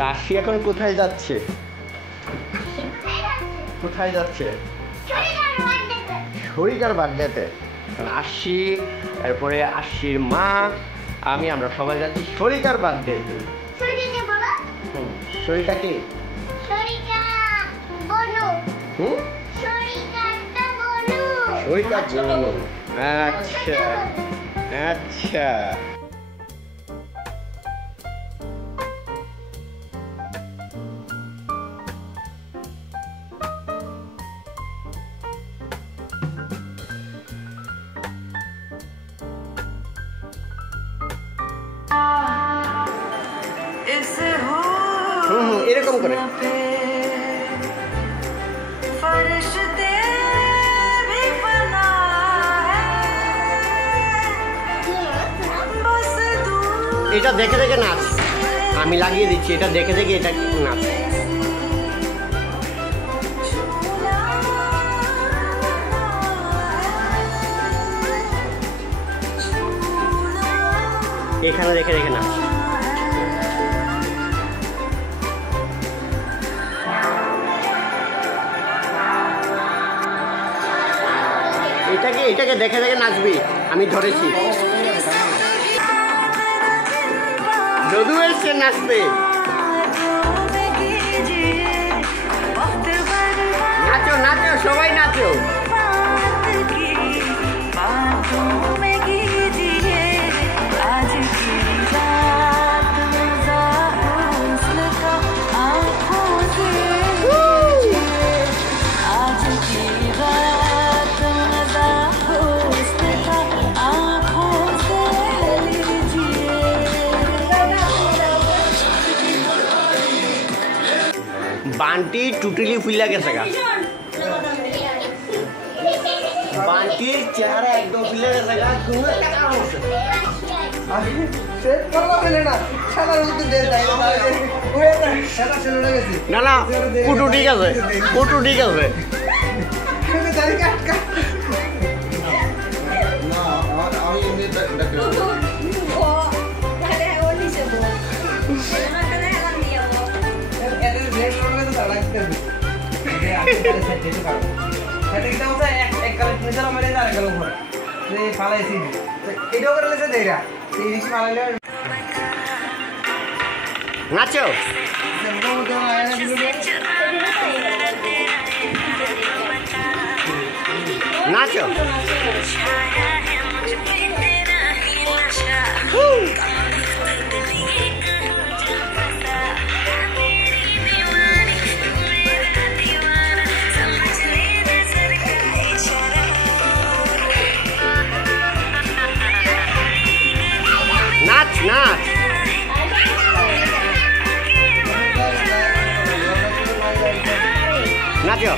রাশি এখন কোথায় যাচ্ছে? কোথায় যাচ্ছে? শরিকার বার্থডেতে। রাশি, এরপরে আশির মা, আমরা সবাই যাচ্ছি শরিকার বার্থডে। শরিকা কি? শরিকা বনু। আচ্ছা আচ্ছা। এরকম করে এটা দেখে দেখে নাচ। আমি লাগিয়ে দিচ্ছি, এটা দেখে দেখে এটা নাচ। এখানে দেখে দেখে নাচ। এটাকে দেখে দেখে নাচবি, আমি ধরেছি। যদু এসছে নাচতে। নাচো নাচো, সবাই নাচো। বান্টি টুটিলি ফুইলা গেছে গা। বান্টির চেহারা একদম ফুইলা গেছে গা। কোনো একটা কারণ আছে। না না, কুটু ঠিক আছে, কুটু ঠিক আছে। নাচো নাচো। নাচ নাচ। নাচো।